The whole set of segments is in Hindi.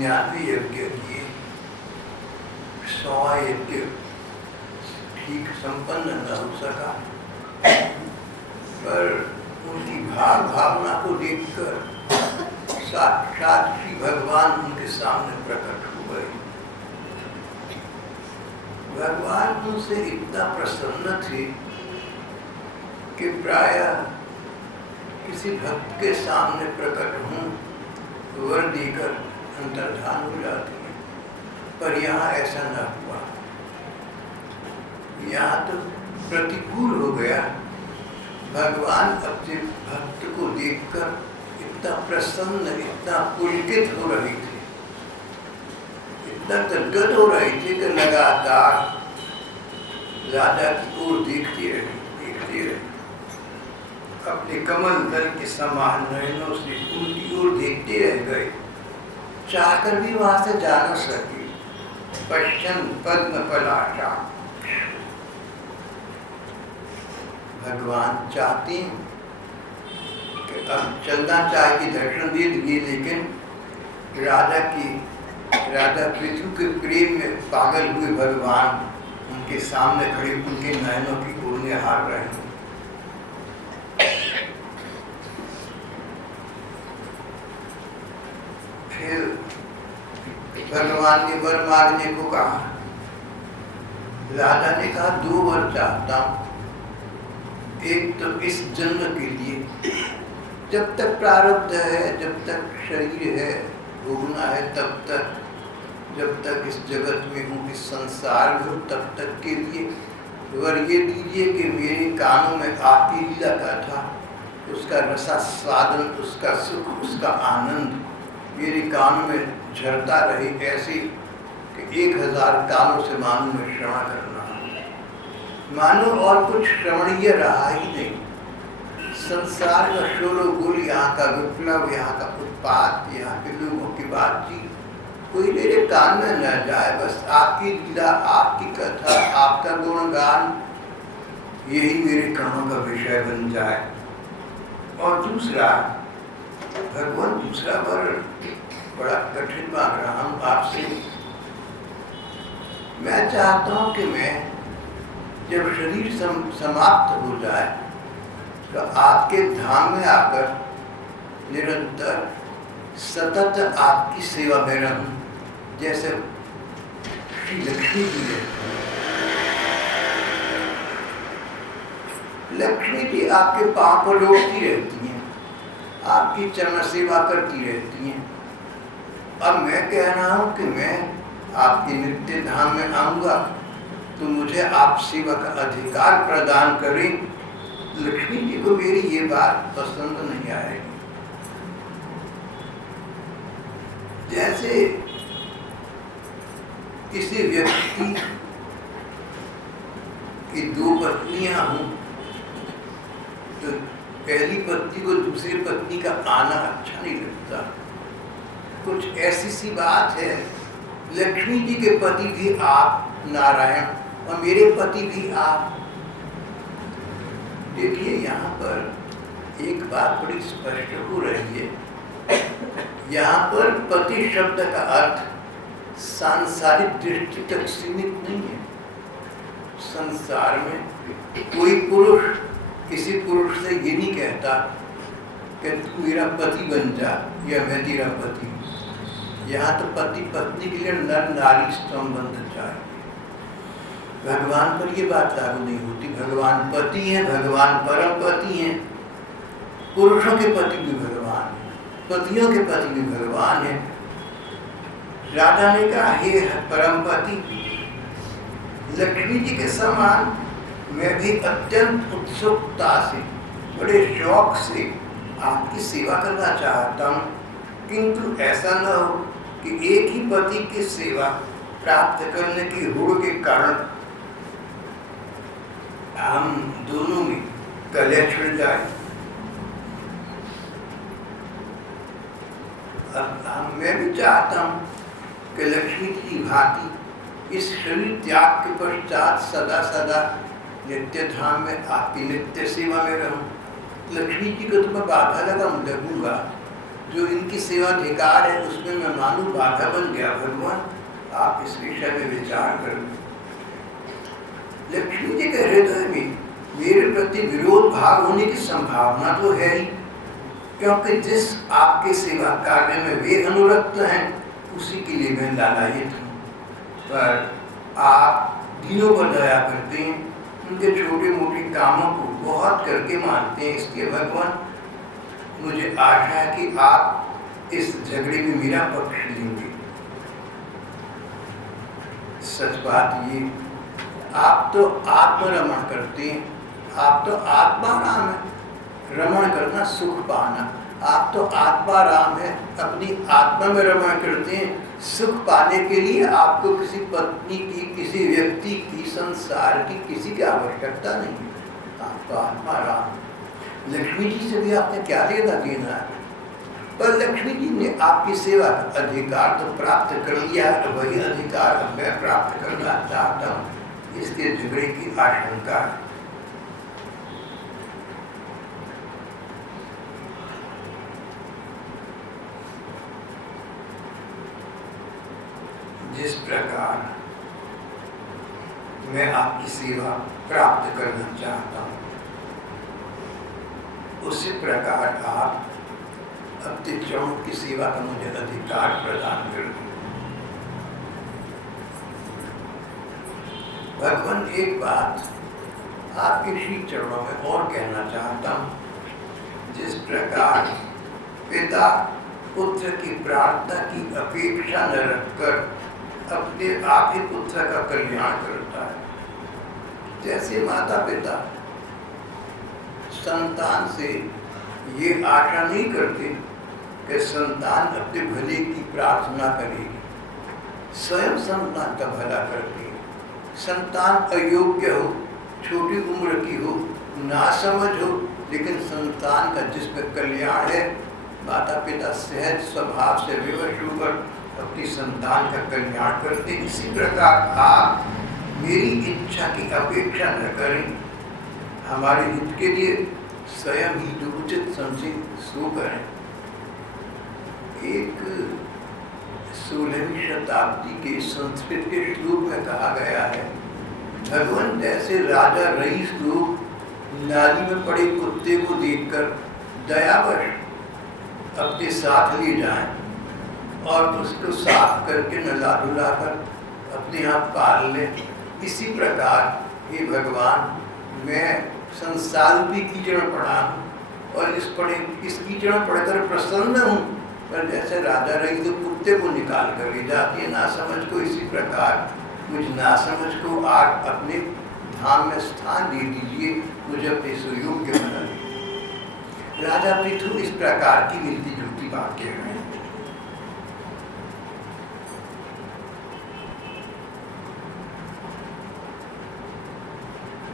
99 यज्ञ किए, 100वां यज्ञ ठीक संपन्न न हो सका, पर उनकी भावना को देखकर साक्षात श्री भगवान उनके सामने प्रकट हो गए। भगवान उनसे इतना प्रसन्न थे कि प्रायः किसी भक्त के सामने प्रकट हों वर देकर अंतर्धान हो जाते हैं, पर यहाँ ऐसा न हुआ। यहाँ तो प्रतिकूल हो गया। भगवान अपने भक्त को देखकर इतना प्रसन्न, इतना पुलकित हो रहे थे, इतना गदगद हो रहे थे कि लगातार राजा की ओर देखते रहे, अपने कमल दल के समान नयनों से उनकी ओर देखते रह गए, चाहकर भी वहां से जा न सके। पश्चन पद्म पलाशा, भगवान चाहते हैं कि अब चलना चाहिए, दर्शन दे दिए, लेकिन राजा पृथु के प्रेम में पागल हुए भगवान उनके सामने खड़े उनके नयनों की ओर निहार रहे हैं। फिर भगवान ने वर मांगने को कहा। राजा ने कहा 2 वर चाहता हूं। एक तो इस जन्म के लिए, जब तक प्रारब्ध है, जब तक शरीर है, भोगना है, तब तक, जब तक इस जगत में हूँ, इस संसार में हूँ, तब तक के लिए वर ये दीजिए कि मेरे कानों में आपकी लीला का था, उसका रसास्वादन, उसका सुख, उसका आनंद मेरे कानों में झरता रहे, ऐसे कि 1000 कानों से मानो में श्रवण करना, मानो और कुछ श्रवणीय रहा ही नहीं। संसार का शोरगुल, यहाँ का विप्लव, यहाँ का उत्पात, यहाँ के लोगों की बातचीत कोई मेरे कान में न जाए। बस आपकी लीला, आपकी कथा, आपका गुणगान, यही मेरे कानों का विषय बन जाए। और दूसरा, भगवान दूसरा वर बड़ा कठिन मांग रहा हूँ आपसे। मैं चाहता हूँ कि मैं जब शरीर समाप्त हो जाए तो आपके धाम में आकर निरंतर सतत आपकी सेवा में रहूं, जैसे श्री लक्ष्मी जी है। लक्ष्मी जी आपके पांव पर लौटती रहती हैं, आपकी चरण सेवा करती रहती हैं। अब मैं कह रहा हूं कि मैं आपके नित्य धाम में आऊंगा तो मुझे आप सेवा का अधिकार प्रदान करें। लक्ष्मी जी को मेरी ये बात पसंद नहीं आएगी। जैसे किसी व्यक्ति की 2 पत्नियां हों तो पहली पत्नी को दूसरी पत्नी का आना अच्छा नहीं लगता। कुछ ऐसी सी बात है। लक्ष्मी जी के पति भी आप नारायण और मेरे पति भी आप। देखिए यहाँ पर एक बात बड़ी स्पष्ट हो रही है। यहाँ पर पति शब्द का अर्थ सांसारिक दृष्टि तक सीमित नहीं है। संसार में कोई पुरुष किसी पुरुष से ये नहीं कहता कि तू मेरा पति बन जा या मैं तेरा पति। यहाँ तो पति पत्नी के लिए नर नारी संबंध चाहिए। भगवान पर ये बात लागू नहीं होती। भगवान पति हैं, भगवान परम पति हैं। पुरुषों के पति भी भगवान हैं, पतियों के पति भी भगवान हैं। राजा ने कहा हे परम पति, लक्ष्मी जी के समान मैं भी अत्यंत उत्सुकता से, बड़े शौक से आपकी सेवा करना चाहता हूँ, किंतु ऐसा न हो कि एक ही पति की सेवा प्राप्त करने की होड़ के कारण हम दोनों में कलह छिड़ जाए। अब मैं भी चाहता हूँ कि लक्ष्मी की भांति इस शरीर त्याग के पश्चात सदा सदा नित्य धाम में आपकी नित्य सेवा में रहूं। लक्ष्मी जी को तो मैं बाधा लगूंगा, जो इनकी सेवाधिकार है उसमें मैं मानू बाधा बन गया, भगवान आप इस विषय में विचार करें। लक्ष्मी जी के हृदय में मेरे प्रति विरोध भाव होने की संभावना तो है ही, क्योंकि जिस आपके सेवा कार्य में वे अनुरक्त हैं उसी के लिए मैं लालायित हूँ। पर आप दिनों पर दया करते हैं, उनके छोटे मोटे कामों को बहुत करके मानते हैं, इसलिए भगवान मुझे आशा है कि आप इस झगड़े में मेरा पक्ष लेंगे। सच बात ये, आप तो आत्मरमण करते हैं, आप तो आत्माराम है। रमण करना सुख पाना, आप तो आत्माराम है, अपनी आत्मा में रमण करते हैं। सुख पाने के लिए आपको किसी पत्नी की, किसी व्यक्ति की, संसार की किसी की आवश्यकता नहीं है, आप तो आत्माराम। लक्ष्मी जी से भी आपने क्या लेना देना है, पर लक्ष्मी जी ने आपकी सेवा का अधिकार तो प्राप्त कर लिया, तो वही अधिकार मैं प्राप्त करना चाहता हूँ, इसके झगड़े की आशंका है। जिस प्रकार मैं आपकी सेवा प्राप्त करना चाहता हूँ, उसी प्रकार आप अपने चरणों की सेवा का मुझे अधिकार प्रदान कर दें। भगवान एक बात आपके श्री चरणों में और कहना चाहता हूँ। जिस प्रकार पिता पुत्र की प्रार्थना की अपेक्षा न रखकर अपने आप ही पुत्र का कल्याण करता है, जैसे माता पिता संतान से ये आशा नहीं करते कि संतान अपने भले की प्रार्थना करेगी, स्वयं संतान का भला करती है। संतान अयोग्य हो, छोटी उम्र की हो, नासमझ हो, लेकिन संतान का जिस पर कल्याण है, माता पिता सहज स्वभाव से विवश होकर अपनी संतान का कल्याण करते। इसी प्रकार आप मेरी इच्छा की अपेक्षा न करें, हमारे हित के लिए स्वयं ही जो उचित समझे सो करें। एक 16वीं शताब्दी के संस्कृत के श्लोक में कहा गया है, भगवान जैसे राजा रईस लोग नाली में पड़े कुत्ते को देखकर दयावश अपने साथ ले जाएं और उसको साफ करके नला धुलाकर अपने आप पाल ले, इसी प्रकार हे भगवान मैं संसार भी कीचड़ पड़ा हूँ और इस कीचड़ पढ़कर प्रसन्न हूँ, पर जैसे राजा रही तो कुत्ते को निकाल कर ले जाती है नासमझ को, इसी प्रकार मुझ नासमझ को आप अपने धाम में स्थान दे दीजिए, मुझे अपने सुयोग्य बना दीजिए। राजा पृथु इस प्रकार की मिलती जुलती बात कह रहे हैं।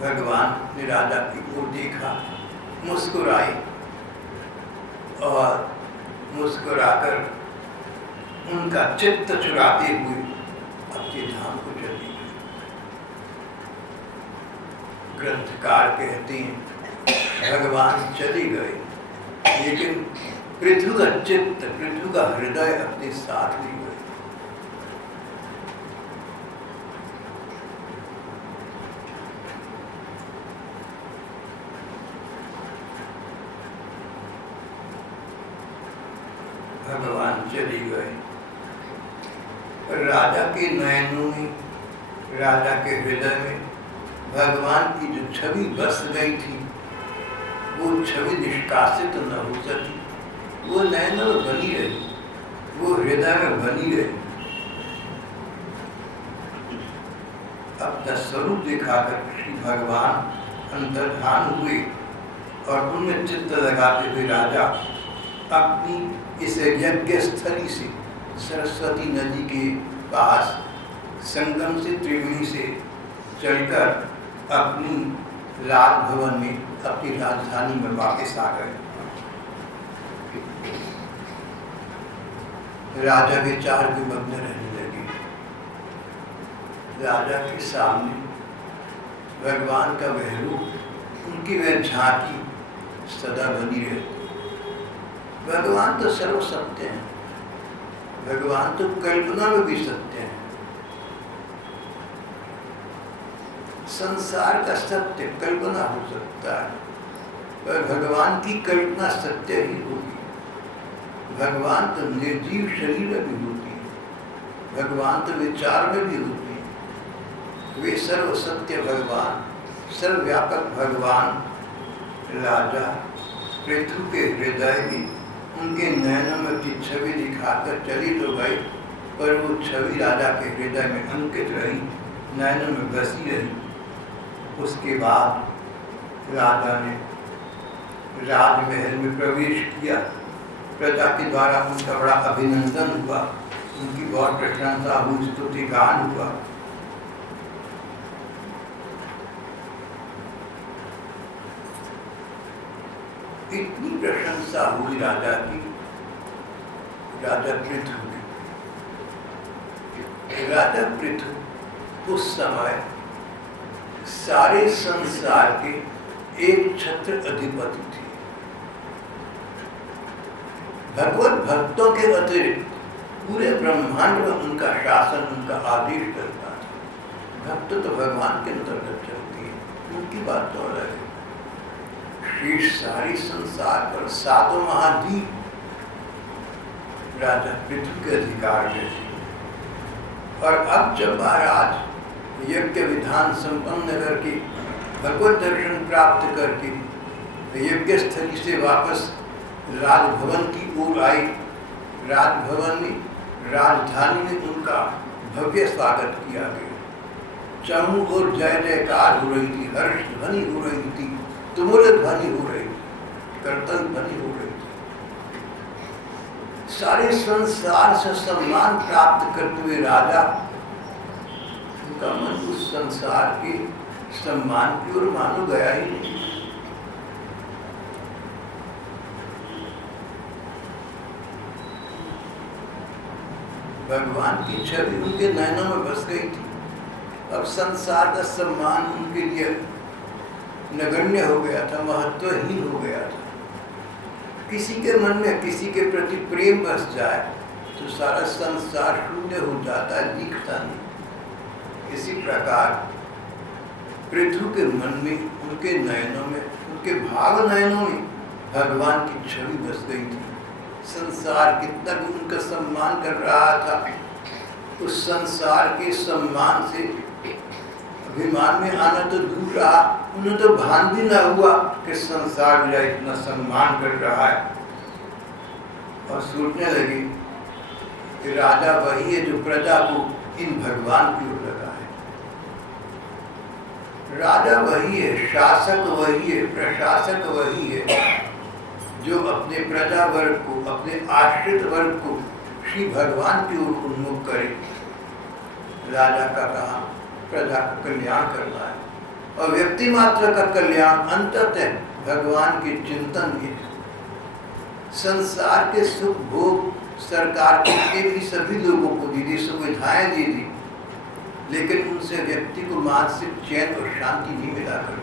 भगवान ने राजा की ओर देखा, मुस्कुराए और मुस्कुराकर उनका चित्त चुराते हुए अपने धाम को चले गए। ग्रंथकार कहते हैं भगवान चले गए, लेकिन पृथु का चित्त, पृथु का हृदय अपने साथ ले गए। भगवान चले गए, राजा के नयनों में, राजा के हृदय में भगवान की जो छवि बस गई थी, वो छवि निष्कासित न हो सकी, वो नयनों में बनी रही, वो हृदय में बनी रही। अपना स्वरूप दिखाकर श्री भगवान अंतर्धान हुए और उनमें चित्त लगाते हुए राजा अपनी इस यज्ञ स्थली से सरस्वती नदी के पास संगम से त्रिवेणी से चलकर अपनी राजभवन में, अपनी राजधानी में वापस आ गए। राजा विचार विमग्न रहने लगे। राजा के सामने भगवान का वह रूप, उनकी वह झांकी सदा बनी रहती। भगवान तो सर्व सत्य हैं, भगवान तो कल्पना में भी सत्य हैं। संसार का सत्य कल्पना हो सकता है, पर भगवान की कल्पना सत्य ही होगी। भगवान तो निर्जीव शरीर में भी होती है, भगवान तो विचार में भी होती है। वे सर्व सत्य भगवान, सर्वव्यापक भगवान राजा पृथु के हृदय में उनके नयनों में की छवि दिखाकर चली तो गई, पर वो छवि राजा के हृदय में अंकित रही, नयनों में बसी रही। उसके बाद राजा ने राजमहल में प्रवेश किया, प्रजा के द्वारा उनका बड़ा अभिनंदन हुआ, उनकी बहुत प्रशंसा हुई, स्तुति गान हुआ। इतनी प्रशंसा हुई राजा की, राजा पृथु की। राजा पृथु उस समय सारे संसार के एक छत्र अधिपति थे। भगवत भक्तों के अतिरिक्त पूरे ब्रह्मांड में उनका शासन, उनका आदेश करता था। भक्त तो भगवान के अंतर्गत चलती है, उनकी बात तो अलग है। शेष सारी संसार पर सातों महाद्वीप राजा पृथु के अधिकार में थे। और अब जब महाराज यज्ञ विधान संपन्न करके भगवत दर्शन प्राप्त करके यज्ञ स्थली से वापस राजभवन की ओर आए, राजभवन में, राजधानी में उनका भव्य स्वागत किया गया। चारों ओर जय जयकार हो रही थी, हर्ष ध्वनि हो रही थी, तुमुल ध्वनि हो रही थी, कीर्तन ध्वनि हो रही थी। सारे संसार से सम्मान प्राप्त करते हुए राजा, उनका मन उस संसार के सम्मान की ओर मानो गया ही नहीं। भगवान की छवि उनके नयनों में बस गई थी। अब संसार का सम्मान उनके लिए नगण्य हो गया था, महत्वहीन हो गया था। किसी के मन में किसी के प्रति प्रेम बस जाए तो सारा संसार शून्य हो जाता है, दिखता नहीं। इसी प्रकार पृथु के मन में, उनके नयनों में, उनके भाव नयनों में भगवान की छवि बस गई थी। संसार कितना भी उनका सम्मान कर रहा था, उस संसार के सम्मान से अभिमान में आना तो दूर रहा, उन्हें तो भान भी न हुआ कि संसार मेरा इतना सम्मान कर रहा है। और सोचने लगे कि राजा वही है जो प्रजा को इन भगवान की ओर लगा है। राजा वही है, शासक वही है, प्रशासक वही है जो अपने प्रजा वर्ग को, अपने आश्रित वर्ग को श्री भगवान की ओर उन्मुख करे। राजा का काम प्रजा का कल्याण करना है, और व्यक्ति मात्र का कल्याण अंततः भगवान के चिंतन ही है। संसार के सुख भोग सरकार ने भी सभी लोगों को दी दी, सुविधाएं दी दी, लेकिन उनसे व्यक्ति को मानसिक चैन और शांति नहीं मिला करती।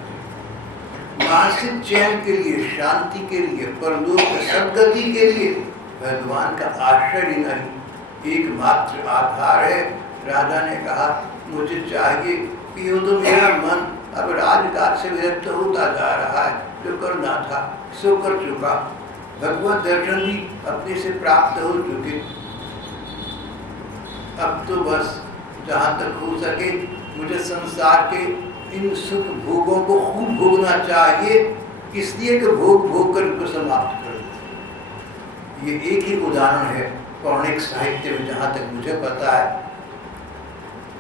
मानसिक चैन के लिए, शांति के लिए, परलोक सद्गति के लिए भगवान का आश्रय लेना ही एकमात्र आधार है। राजा ने कहा, मुझे चाहिए कि यूँ तो मेरा मन अब राजकाज से विरक्त होता जा रहा है, जो करना था सो कर चुका, भगवत दर्शन भी अपने से प्राप्त हो चुके। अब तो बस जहाँ तक हो सके मुझे संसार के इन सुख भोगों को खूब भोगना चाहिए, इसलिए कि भोग भोग कर उनको समाप्त कर दो। ये एक ही उदाहरण है पौराणिक साहित्य में, जहाँ तक मुझे पता है,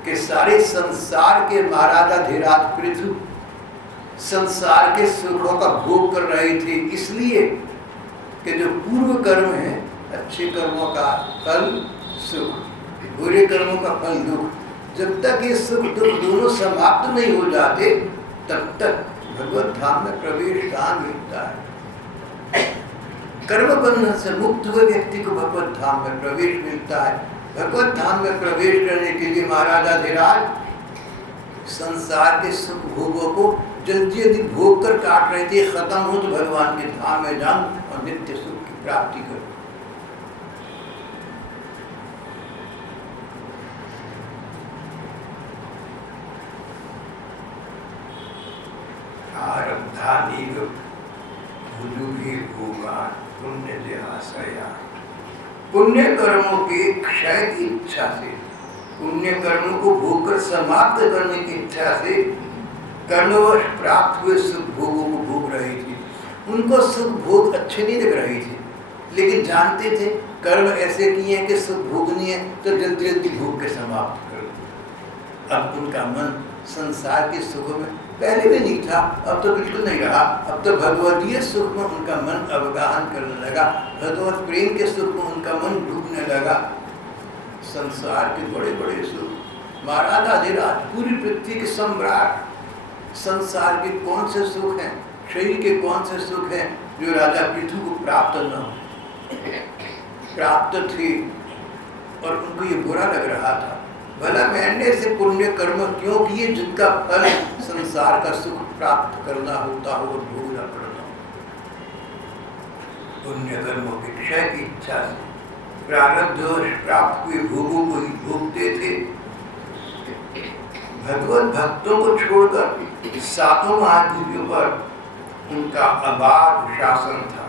कि सारे संसार के महाराजाधिराज पृथु संसार के सुखों का भोग कर रहे थे, इसलिए कि जो पूर्व कर्म है, अच्छे कर्मों का फल सुख, बुरे कर्मों का फल दुख, जब तक ये सुख दुख दोनों समाप्त नहीं हो जाते तब तक भगवत धाम में प्रवेश कहाँ मिलता है। कर्म बंधन से मुक्त हुए व्यक्ति को भगवत धाम में प्रवेश मिलता है। भगवत धाम में प्रवेश करने के लिए महाराजाधिराज संसार के सुख भोगों को जल्दी जल्दी भोग कर काट रहे थे, खत्म हो तो भगवान के धाम में जाऊं और नित्य सुख की प्राप्ति करो। आरब्धानीव भुजुगे भोगान पुण्य देहाशया। पुण्य कर्मों के क्षय की इच्छा से, पुण्य कर्मों को भोग कर समाप्त करने की इच्छा से कर्मवश प्राप्त हुए सुख भोगों को भोग रही थी। उनको सुख भोग अच्छे नहीं लग रही थी, लेकिन जानते थे कर्म ऐसे किए हैं कि सुख भोगनी है तो जल्दी जल्दी भोग के समाप्त कर दो। अब उनका मन संसार के सुखों में पहले भी नहीं था, अब तो बिल्कुल नहीं रहा। अब तो भगवदीय सुख में उनका मन अवगाहन करने लगा, भगवत प्रेम के सुख में उनका मन डूबने लगा। संसार के बड़े बड़े सुख, महाराज अधिराज पूरी पृथ्वी के सम्राट, संसार के कौन से सुख हैं, शरीर के कौन से सुख हैं जो राजा पृथु को प्राप्त न हो, प्राप्त थे और उनको ये बुरा लग रहा था। भला मैंने से पुण्य कर्म क्यों किए जिनका फल संसार का सुख प्राप्त करना होता हो और भोगना पड़ता हो। पुण्य कर्मों की क्षय की इच्छा से प्रारब्ध प्राप्त हुए भोगों को ही भोगते थे। भगवत भक्तों को छोड़कर सातों महाद्वीपों पर उनका अबाध शासन था।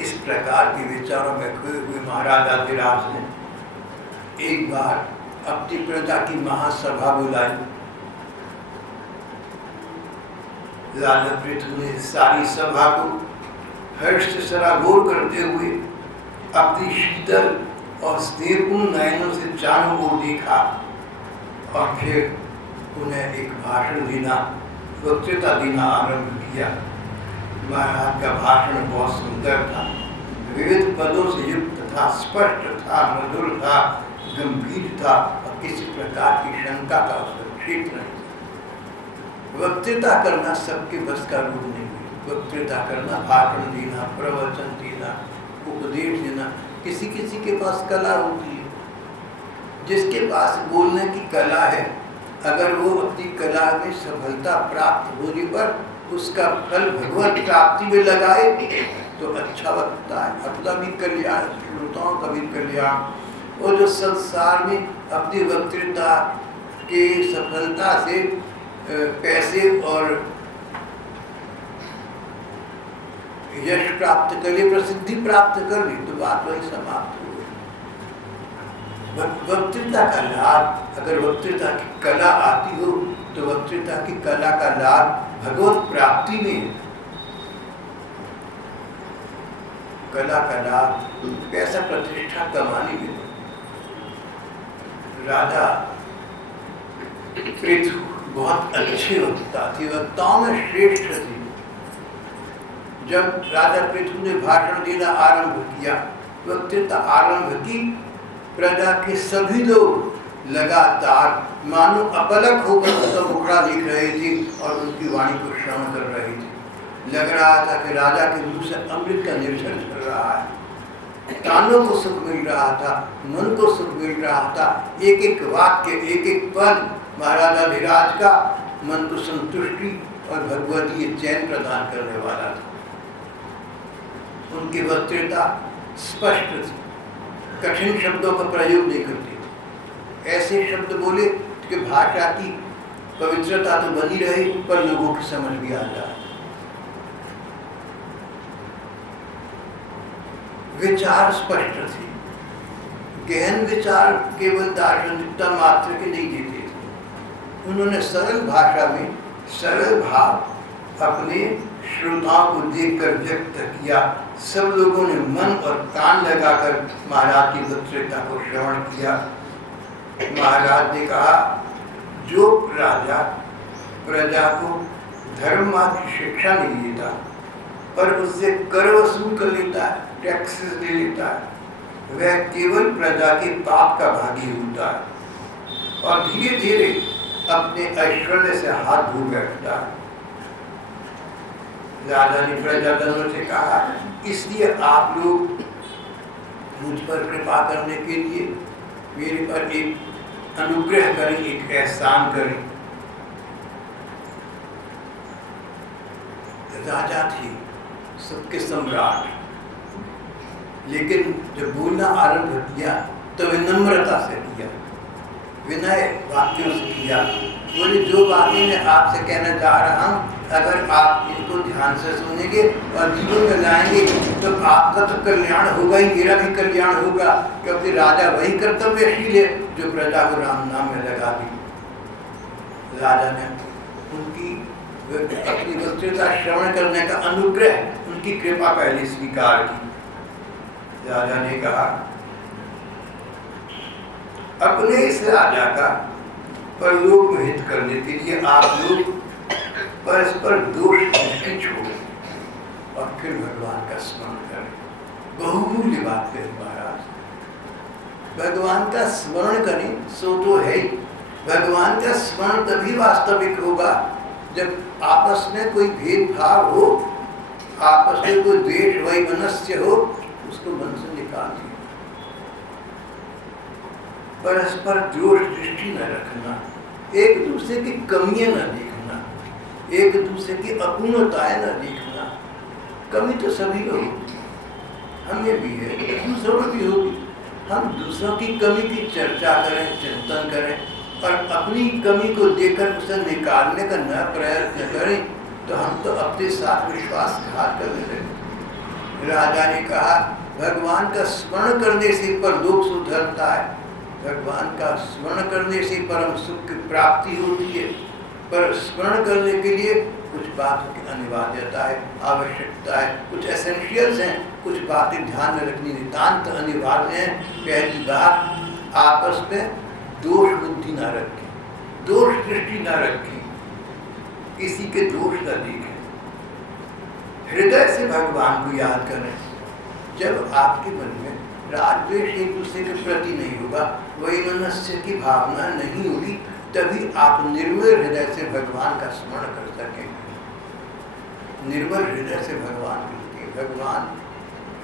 इस प्रकार के विचारों में खोए हुए महाराज अधिराज ने एक बार अपनी प्रजा की महासभा बुलाई। राजा पृथु ने सारी सभा को हर्ष से सराबोर करते हुए अपनी शीतल और स्नेहपूर्ण नयनों से चारों ओर देखा और फिर उन्हें एक भाषण देना, वक्तृता देना आरंभ किया। महाराज का भाषण बहुत सुंदर था, विविध पदों से युक्त था, स्पष्ट था, मधुर था, गंभीर था और किसी प्रकार की शंका का क्षेत्र नहीं था। वक्तृता करना सबके बस का रूप नहीं है। वक्तृता करना, भाषण देना, प्रवचन देना, उपदेश देना, किसी किसी के पास कला होती है। जिसके पास बोलने की कला है, अगर वो अपनी कला में सफलता प्राप्त होने पर उसका फल भगवत प्राप्ति में लगाए तो अच्छा लगता है, अपना भी कल्याण, श्रोताओं का भी कल्याण। और जो संसार में अपनी वक्तृता के सफलता से पैसे और यश प्राप्त कर ले, प्रसिद्धि प्राप्त कर ले, तो बात वही समाप्त हो गई। वक्तृता का लाभ, अगर वक्तृता की कला आती हो तो वक्तृता की कला का लाभ भगवत प्राप्ति में, कला का लाभ पैसा प्रतिष्ठा कमाने में। राजा पृथु बहुत अच्छे वक्ता थे, वक्ताओं में श्रेष्ठ थे। जब राजा पृथु ने भाषण देना आरंभ किया, वक्तृता आरंभ की, प्रजा के सभी लोग लगातार मानो अपलक होकर उसका मुखड़ा देख रहे थे और उनकी वाणी को श्रवण कर रहे थे। लग रहा था कि राजा के मुंह से अमृत का निरसन चल रहा है, कानों को सुख मिल रहा था, मन को सुख मिल रहा था। एक एक वाक्य, एक एक पद महाराजा धीराज का मन को संतुष्टि और भगवतीय चैन प्रदान करने वाला था। उनकी वक्तृता स्पष्ट थी, कठिन शब्दों का प्रयोग नहीं करते, ऐसे शब्द बोले कि भाषा की पवित्रता तो बनी रहे पर लोगों की समझ भी आ जाए। विचार स्पष्ट थे, गहन विचार केवल दार्शनिकता मात्र के नहीं देते थे। उन्होंने सरल भाषा में सरल भाव अपने श्रोताओं को देखकर व्यक्त किया। सब लोगों ने मन और कान लगाकर महाराज की वक्तृता को श्रवण किया। महाराज ने कहा, जो राजा प्रजा को धर्म की शिक्षा नहीं देता पर उससे कर वसूल कर लेता है, टैक्सेस ले लेता है, वह केवल प्रजा के पाप का भागी होता है और धीरे धीरे अपने ऐश्वर्य से हाथ धो बैठता है। राजा ने प्रजाजनों से कहा, इसलिए आप लोग मुझ पर कृपा करने के लिए मेरे पर एक अनुग्रह करें, एक एहसान करें। राजा थे, सबके सम्राट, लेकिन जब बोलना आरंभ किया तो विनम्रता से किया, विनय वाक्यों से किया। बोले जो बातें मैं आपसे कहना जा रहा हूँ, अगर आप इनको ध्यान से सुनेंगे और जीवन में लाएंगे तो आपका तो कल्याण होगा ही, मेरा भी कल्याण होगा, क्योंकि राजा वही कर्तव्यशील है जो प्रजा को राम नाम में लगा दी। राजा ने उनकी अपनी वक्तृता श्रवण करने का अनुग्रह, उनकी कृपा पहले स्वीकार की। राजा ने कहा, अपने इस राजा का परलोक में हित करने के लिए आप लोग परस्पर दोष दृष्टि छोड़े और फिर भगवान का स्मरण करें। बहुमूल्य बात है महाराज, भगवान का स्मरण करें सो तो है ही। भगवान का स्मरण तभी वास्तविक होगा जब आपस में कोई भेदभाव हो, आपस में कोई द्वेष वैमनस्य हो, उसको मन से निकाल दिए। परस्पर दोष दृष्टि न रखना, एक दूसरे की कमियां न देखना, एक दूसरे की अपूर्णताएं न देखना। कमी तो सभी को होगी, हमें भी है, दूसरों में भी होगी। हम दूसरों की कमी की चर्चा करें, चिंतन करें और अपनी कमी को देखकर उसे निकालने का न प्रयत्न करें तो हम तो अपने साथ विश्वासघात कर रहे। राजा ने कहा, भगवान का स्मरण करने से परलोक सुधरता है, भगवान का स्मरण करने से परम सुख की प्राप्ति होती है। पर स्मरण करने के लिए कुछ बातों की अनिवार्यता है, आवश्यकता है, कुछ एसेंशियल्स हैं, कुछ बातें ध्यान में रखनी नितांत अनिवार्य हैं। पहली बात, आपस में दोष बुद्धि न रखें, दोष दृष्टि न रखें, किसी के दोष न देखें, हृदय से भगवान को याद करें। जब आपके मन में राग द्वेष एक दूसरे के प्रति नहीं होगा, वैमनस्य की भावना नहीं होगी, तभी आप निर्मल हृदय से भगवान का स्मरण कर सकेंगे। निर्मल हृदय से भगवान मिलते हैं, भगवान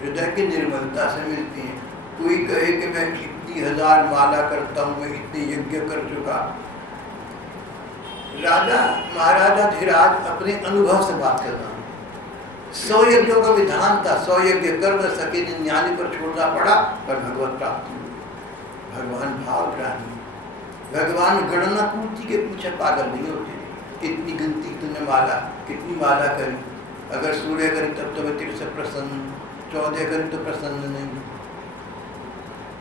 हृदय की निर्मलता से मिलती हैं। कोई कहे कि मैं इतनी 1000 माला करता हूँ, मैं इतने यज्ञ कर चुका। राजा महाराजा धीराज अपने अनुभव से बात कर रहा हूँ। 100 यज्ञों का विधान था, 100 यज्ञ कर न सके, 99 पर छोड़ना पड़ा, पर भगवत प्राप्ति हुई। भगवान भावग्राही, भगवान गणना पूर्ति के पीछे पागल नहीं होते। कितनी गिनती तुमने माला, कितनी माला करी, अगर 16 करी तब तो मैं तेरे से प्रसन्न, 14 करी तो प्रसन्न नहीं,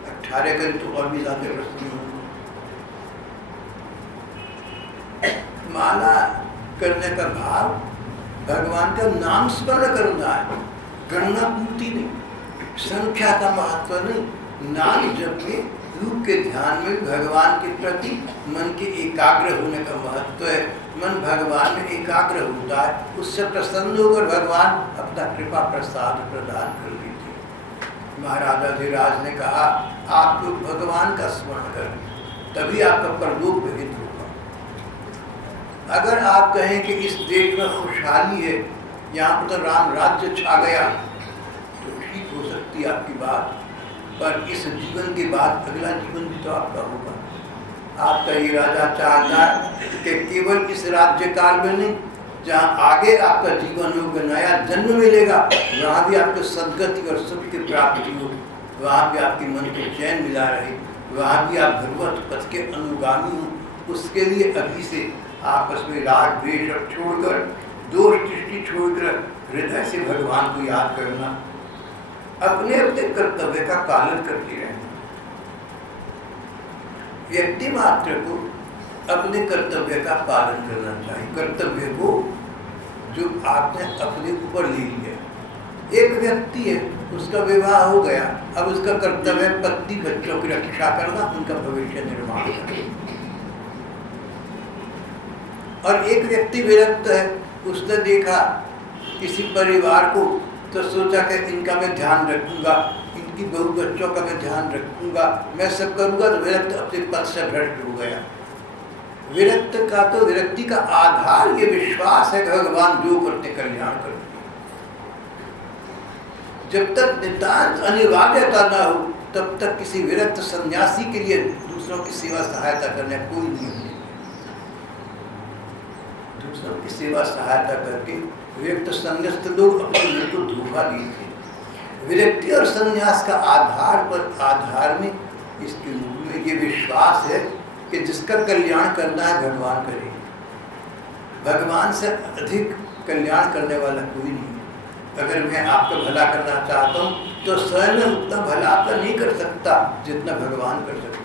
18 करी तो और भी ज्यादा प्रसन्न हूँ। माला करने का भाव भगवान का नाम स्मरण करना है, गणना पूर्ति नहीं, संख्या का महत्व नहीं, नाम जप में रूप के ध्यान में भगवान के प्रति मन के एकाग्र होने का महत्व है। मन भगवान में एकाग्र होता है, उससे प्रसन्न होकर भगवान अपना कृपा प्रसाद प्रदान कर देते हैं। महाराजा धीराज ने कहा, आप लोग भगवान का स्मरण करें, तभी आपका परलोक विहित होगा। अगर आप कहें कि इस देश में खुशहाली है, यहाँ पर तो राम राज्य छा गया, तो ठीक हो सकती है आपकी बात, पर इस जीवन के बाद अगला जीवन भी तो आपका होगा। आपका ये राजा चाहता है कि केवल इस राज्य काल में नहीं, जहाँ आगे आपका जीवन होगा, नया जन्म मिलेगा, वहाँ भी आपको सद्गति और सुख की प्राप्ति हो, वहाँ भी आपके मन को चैन मिला रहे, वहाँ भी आप भगवत पथ के अनुगामी हो। उसके लिए अभी से आपस में राग द्वेष छोड़कर, दोष दृष्टि छोड़कर हृदय से भगवान को याद करना, अपने अपने कर्तव्य का पालन करते रहना। व्यक्ति मात्र को अपने कर्तव्य का पालन करना चाहिए, कर्तव्य को जो आपने अपने ऊपर ले लिया। एक व्यक्ति है, उसका विवाह हो गया, अब उसका कर्तव्य पत्नी बच्चों की रक्षा करना, उनका भविष्य निर्माण करना। और एक व्यक्ति विरक्त है, उसने देखा किसी परिवार को तो सोचा कि इनका मैं ध्यान रखूंगा, इनकी बहू बच्चों का मैं ध्यान रखूंगा, मैं सब करूंगा, तो विरक्त अपने पद से भ्रष्ट हो गया। विरक्त का तो विरक्ति का आधार ये विश्वास है कि भगवान जो करते कल्याण करते। जब तक नितांत अनिवार्यता न हो, तब तक किसी विरक्त सन्यासी के लिए दूसरों की सेवा सहायता करने कोई नहीं है। दूसरों की सेवा सहायता करके विरक्त संन्यास्त लोग अपने मन को धोखा दिए थे। विरक्ति और संन्यास का आधार में इसके मूल में ये विश्वास है कि जिसका कल्याण करना है भगवान करे। भगवान से अधिक कल्याण करने वाला कोई नहीं। अगर मैं आपका भला करना चाहता हूँ तो स्वयं में उतना भला आपका नहीं कर सकता जितना भगवान कर सकते।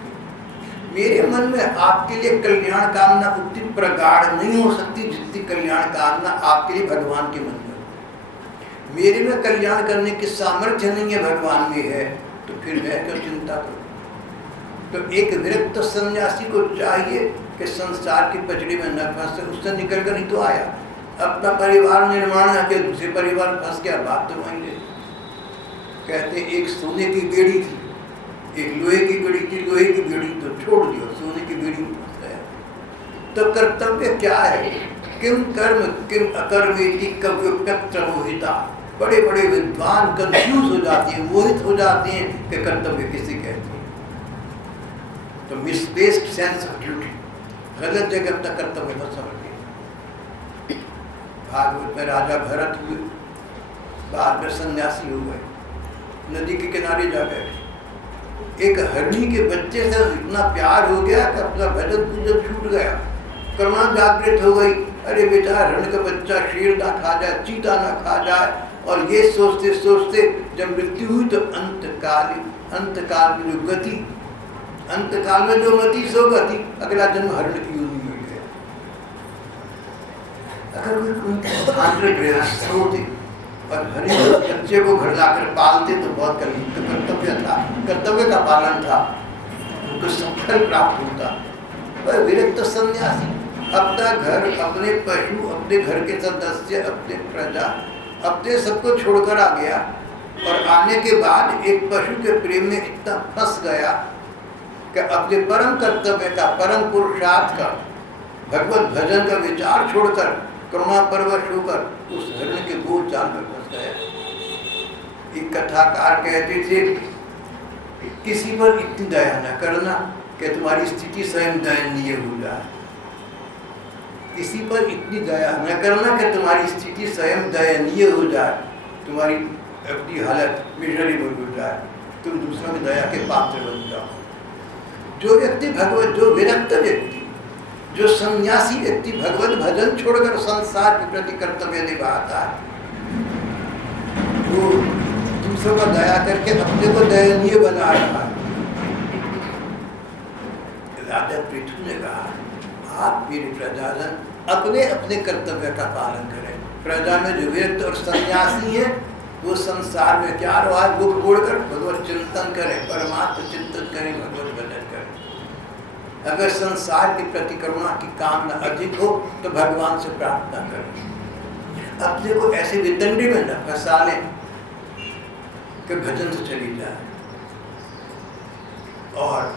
मेरे मन में आपके लिए कल्याण कामना उतनी प्रगाढ़ नहीं हो सकती जितनी कल्याण कामना आपके लिए भगवान के मन में। मेरे में कल्याण करने की सामर्थ्य नहीं है, भगवान में है, तो फिर मैं क्यों चिंता करूं? तो एक विरक्त सन्यासी को चाहिए कि संसार की पचड़ी में न फंसे, उससे निकल कर ही तो आया। अपना परिवार निर्माण है कि दूसरे परिवार फंस गया, बात तो वहीं ले। कहते एक सोने की बेड़ी थी, एक लोहे की बेड़ी थी। लोहे की बेड़ी तो छोड़ दियो, सोने की बेड़ी में फंस गया। तो कर्तव्य क्या है? किम कर्म किम अकर्मेति कव्युक्त्र मोहिता। बड़े बड़े विद्वान कंफ्यूज हो जाते हैं, मोहित हो जाते हैं कि कर्तव्य किसे कहते हैं। तो मिसप्लेस्ड सेंस ऑफ ड्यूटी, गलत जगह अपना कर्तव्य न समझिए। भागवत में राजा भरत हुए, बाद में सन्यासी हो गए, नदी के किनारे जा बैठे। एक हरणी के बच्चे से इतना प्यार हो गया कि अपना भजन पूजन छूट गया, करुणा जागृत हो गई। अरे बेटा, हरण का बच्चा शेर ना खा जाए, चीता ना खा जाए। और ये सोचते सोचते जब मृत्यु हुई तो अंतकाल में जो गति, अंतकाल में जो गति सो गति, अगला जन्म हरण की योनि में गया। अगर कोई गृहस्थ होते और हरि बच्चे को घर लाकर पालते तो बहुत कर्तव्य था, कर्तव्य का पालन था, उनको सफल प्राप्त होता। पर विरक्त सन्यासी अपना घर, अपने पशु, अपने घर के सदस्य, अपने प्रजा, अपने सबको छोड़कर आ गया। और आने के बाद एक पशु के प्रेम में इतना फंस गया कि अपने परम कर्तव्य का, परम पुरुषार्थ का, भगवत भजन का विचार छोड़कर करुणा परवश होकर उस हरण के बोझ जान में फंस गया। एक कथाकार कहते थे, किसी पर इतनी दया न करना कि तुम्हारी स्थिति स्वयं दयनीय हो जाए। किसी पर इतनी दया न करना कि तुम्हारी स्थिति स्वयं दयनीय हो जाए, तुम्हारी अपनी हालत मिजरेबल हो जाए, तुम दूसरों की दया के पात्र बन जाओ। जो व्यक्ति भगवत, जो विरक्त व्यक्ति, जो सन्यासी व्यक्ति भगवत भजन छोड़कर संसार के प्रति कर्तव्य निभाता है, वो दूसरों को दया करके अपने को दयनीय बना रहा है। राजा पृथु ने कहा, आप मेरे प्रजाजन अपने अपने कर्तव्य का पालन करें। प्रजा में जो विरक्त और सन्यासी है वो संसार में क्या रहा है, वो छोड़कर भगवत चिंतन करें, परमात्मा चिंतन करें, भगवत भजन करें। अगर संसार के प्रति करुणा की कामना अधिक हो तो भगवान से प्रार्थना करें। अपने को ऐसे विदंडी में न फंसा लें कि भजन से चली जाए। और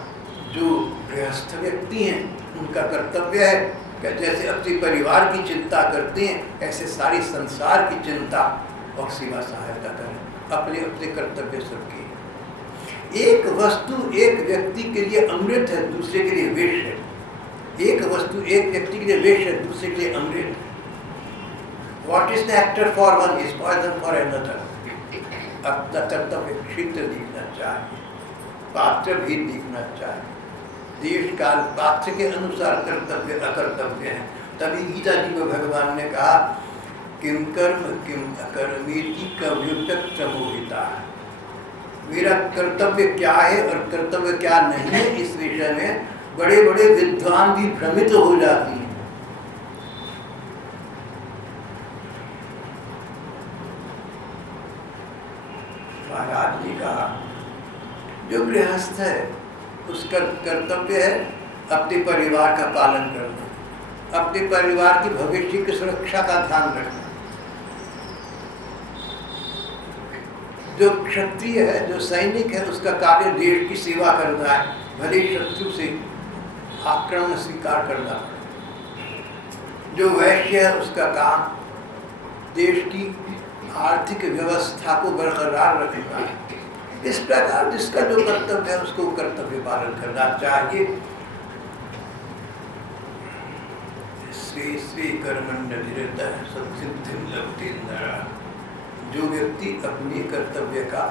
जो गृहस्थ व्यक्ति हैं उनका कर्तव्य है कि जैसे अपने परिवार की चिंता करते हैं ऐसे सारी संसार की चिंता और सेवा सहायता करें। अपने अपने कर्तव्य सबके। एक वस्तु एक व्यक्ति के लिए अमृत है, दूसरे के लिए विष है। एक वस्तु एक व्यक्ति के लिए विष है, दूसरे के लिए अमृत है। What is nectar for one is poison for another। अपना कर्तव्य क्षेत्र दिखना चाहिए, पात्र भी दिखना चाहिए। देश काल पात्र के अनुसार कर्तव्य अकर्तव्य है। तभी गीता जी को भगवान ने कहा, किम कर्म किम अकर्मेति कव्युक्त्र मोहिता। मेरा कर्तव्य क्या है और कर्तव्य क्या नहीं है, इस विषय में बड़े बड़े विद्वान भी भ्रमित हो जाती हैं। महाराज ने कहा, जो गृहस्थ है उसका कर्तव्य है अपने परिवार का पालन करना, अपने परिवार की भविष्य की सुरक्षा का ध्यान रखना। जो क्षत्रिय है, जो सैनिक है, उसका कार्य देश की सेवा करना है, भले शत्रु से आक्रमण स्वीकार करना। जो वैश्य है उसका काम देश की आर्थिक व्यवस्था को बरकरार रखना है। इस प्रकार जिसका जो कर्तव्य है उसको कर्तव्य पालन करना चाहिए। श्री श्री कर्मण्यभिरतः संसिद्धिं लभते नरः। जो व्यक्ति अपने कर्तव्य का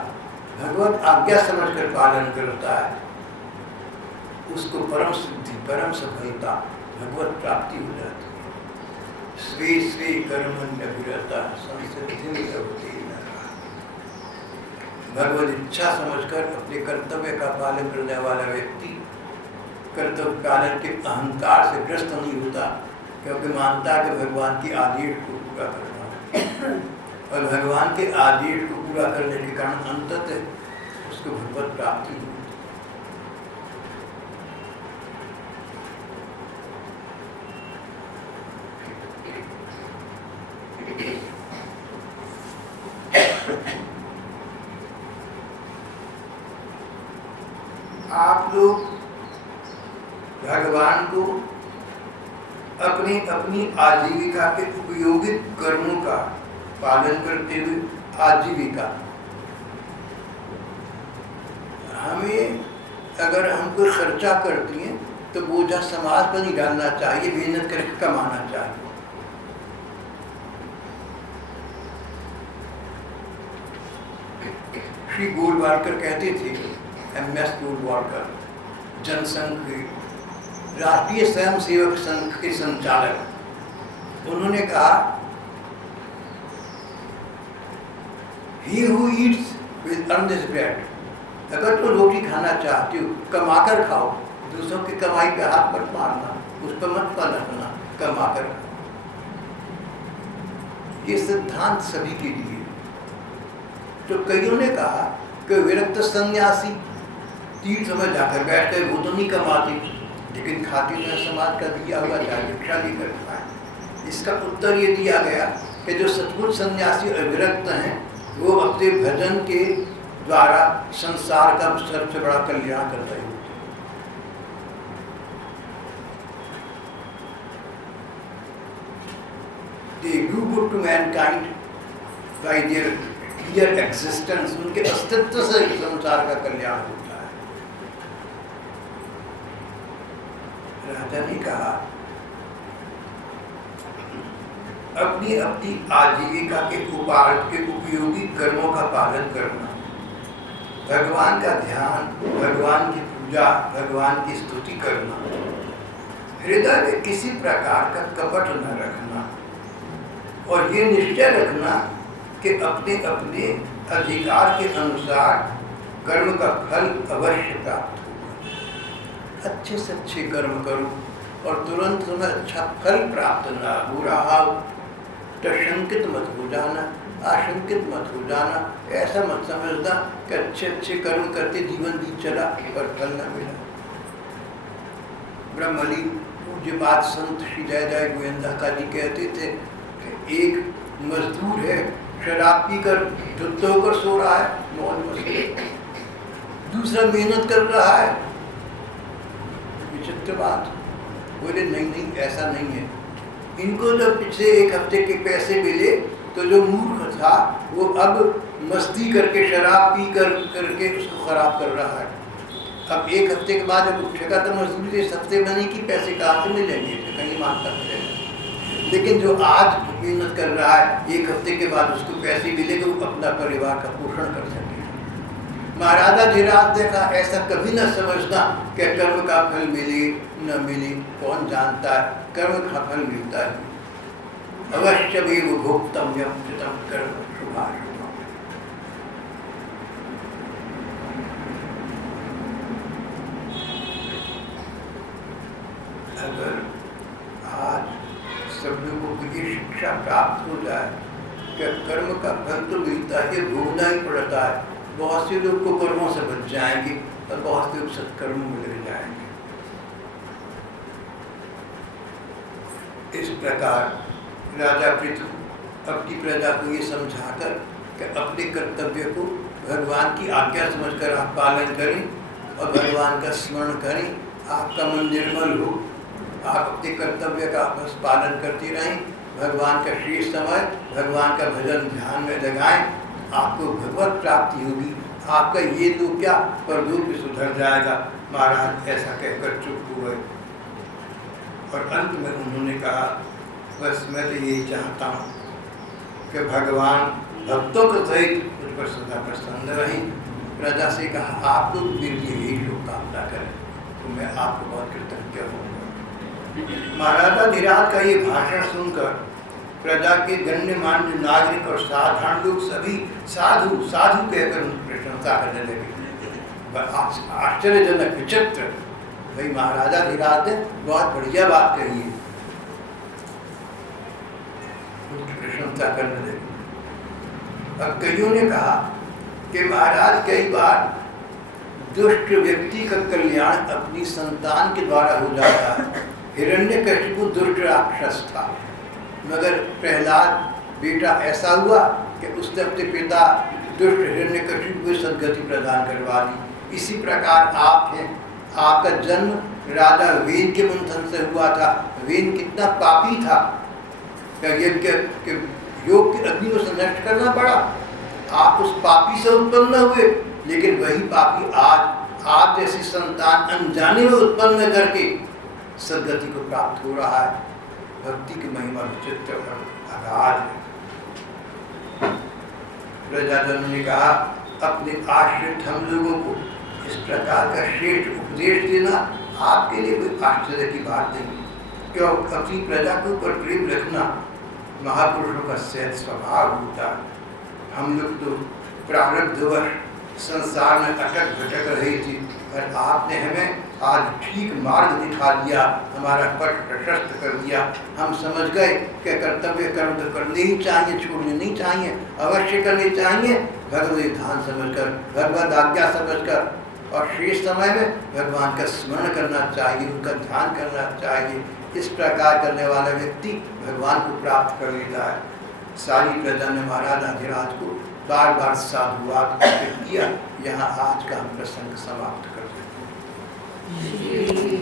भगवत आज्ञा समझकर पालन करता है उसको परम सिद्धि, परम सफलता, भगवत प्राप्ति हो जाती है। श्री श्री कर्मण्यभिरतः संसिद्धिं लभते नरः। भगवत इच्छा समझकर अपने कर्तव्य का पालन करने वाला व्यक्ति कर्तव्य पालन के अहंकार से ग्रस्त नहीं होता, क्योंकि मानता है कि भगवान की आदेश को पूरा करना है और भगवान के आदेश को पूरा करने के कारण अंततः उसको भगवत प्राप्ति होती है। आप लोग भगवान को अपनी अपनी आजीविका के उपयोगी कर्मों का पालन करते हुए आजीविका, हमें अगर हम कोई खर्चा करती हैं तो बोझा समाज पर नहीं डालना चाहिए, मेहनत करके कमाना चाहिए। श्री गोलवालकर कहते थे, MS गोलवालकर, जनसंघ के राष्ट्रीय स्वयंसेवक संघ के संचालक, उन्होंने कहा He who eats will earn his bread। अगर तुम रोटी खाना चाहते हो कमाकर खाओ, दूसरों की कमाई पे हाथ मत मारना, उस पर मत पलटना, कमाकर खाओ। ये सिद्धांत सभी के लिए। तो कईयों ने कहा कि विरक्त सन्यासी तीर्थ में जाकर बैठ कर वो तो नहीं कमाते, लेकिन खाते में समाज का दिया हुआ चाहे भिक्षा नहीं कर पाए। इसका उत्तर ये दिया गया कि जो सचमुच सन्यासी और विरक्त हैं वो अपने भजन के द्वारा संसार का सबसे बड़ा कल्याण कर रहे होते हैं। They do good to mankind by their mere existence। उनके अस्तित्व से संसार का कल्याण होता है। राजा ने कहा अपनी अपनी आजीविका के उपयोगी कर्मों का पालन करना, भगवान का ध्यान, भगवान की पूजा, भगवान की स्तुति करना, हृदय में किसी प्रकार का कपट न रखना और ये निश्चय रखना कि अपने अपने अधिकार के अनुसार कर्म का फल अवश्य प्राप्त होगा। अच्छे से अच्छे कर्म करो और तुरंत तुम्हें अच्छा फल प्राप्त ना हो रहा हो तो शंकित मत हो जाना, आशंकित मत हो जाना। ऐसा मत समझना कि अच्छे अच्छे कर्म करते जीवन बीत चला पर फल न मिला। ब्रह्मली पूज्यपाद संत श्री जय जय गोविंदा जी कहते थे कि एक मजदूर है, शराब पीकर धुत होकर सो रहा है, मौज मस्ती, दूसरा मेहनत कर रहा है। विचित्र बात। बोले नहीं ऐसा नहीं है। इनको जब पिछले एक हफ्ते के पैसे मिले तो जो मूर्ख था वो अब मस्ती करके शराब पी करके उसको खराब कर रहा है। अब एक हफ्ते के बाद जब उठेगा तो मजदूरी इस हफ्ते बनी कि पैसे कहाँ से मिलेंगे, तो कहीं मानता मिलेगा। लेकिन जो आज मेहनत कर रहा है एक हफ्ते के बाद उसको पैसे मिलेगा, वो अपना परिवार का पोषण कर सकेगा। महाराजा धीराज ने कहा ऐसा कभी न समझना कि कर्म का फल मिले न मिले, कौन जानता है, कर्म का फल मिलता है। अवश्य भी वो भोक्तव्यम कृतम कर्म शुभाशुभम। अगर आज सब लोगों को ये शिक्षा प्राप्त हो जाए कि कर्म का फल तो मिलता है, भोगना ही पड़ता है, बहुत से लोग को कर्मों से बच जाएंगे और बहुत से लोग सत्कर्मों में लग जाएंगे। इस प्रकार राजा पृथु अपनी प्रजा को ये समझाकर कि अपने कर्तव्य को भगवान की आज्ञा समझकर आप पालन करें और भगवान का स्मरण करें, आपका मन निर्मल हो, आप अपने कर्तव्य का बस पालन करते रहें, भगवान का शेष समय भगवान का भजन ध्यान में लगाएं, आपको भगवत प्राप्ति होगी। आपका ये तो क्या परलोक भी सुधर जाएगा। महाराज ऐसा कहकर चुप हुए और अंत में उन्होंने कहा, बस मैं तो यही चाहता हूँ कि भगवान भक्तों के सहित मुझ पर सदा प्रसन्न रहे। प्रजा से कहा, आप लोग मेरे लिए यही शुभकामना करें तो मैं आपको बहुत कृतज्ञ हूँ। महाराजाधिराज का ये भाषण सुनकर प्रजा के गण्यमान्य नागरिक और साधारण लोग सभी साधु साधु कहकर उनकी प्रशंसा करने लगे। आश्चर्यजनक, विचित्र, भाई महाराजाधिराज ने बहुत बढ़िया बात कही है, उनकी प्रशंसा करने लगे। और कईयों ने कहा कि महाराज कई बार दुष्ट व्यक्ति का कल्याण अपनी संतान के द्वारा हो जाता है। हिरण्यकशिपु दुष्ट राक्षस था, मगर प्रहलाद बेटा ऐसा हुआ कि उसने अपने पिता दुष्ट हिरण्यकशिपु को सद्गति प्रदान करवा दी। इसी प्रकार आप हैं, आपका जन्म राजा वेन के मंथन से हुआ था। वेन कितना पापी था, यज्ञ के योग के अग्नि को नष्ट करना पड़ा। आप उस पापी से उत्पन्न हुए, लेकिन वही पापी आज आप जैसी संतान अनजाने में उत्पन्न करके सद्गति को प्राप्त हो रहा है। भक्ति की महिमा विचित्र और अगाध है। प्रजाजन ने कहा, अपने आश्रित हम लोगों को इस प्रकार का श्रेष्ठ उपदेश देना आपके लिए कोई आश्चर्य की बात नहीं। क्यों, अपनी प्रजा के ऊपर प्रेम रखना महापुरुषों का सहज स्वभाव होता है। हम लोग तो प्रारब्धवश संसार में अटक भटक रही थी, और आपने हमें आज ठीक मार्ग दिखा दिया, हमारा पथ प्रशस्त कर दिया। हम समझ गए कि कर्तव्य कर्म तो करने ही चाहिए, छोड़ने नहीं चाहिए, अवश्य करने चाहिए, भगवत ध्यान समझकर, भगवत आज्ञा समझकर, और शेष समय में भगवान का स्मरण करना चाहिए, उनका ध्यान करना चाहिए। इस प्रकार करने वाला व्यक्ति भगवान को प्राप्त कर लेता है। सारी प्रजा ने महाराजाधिराज को बार बार साधुवाद किया। यहाँ आज का हम प्रसंग समाप्त कर देते हैं।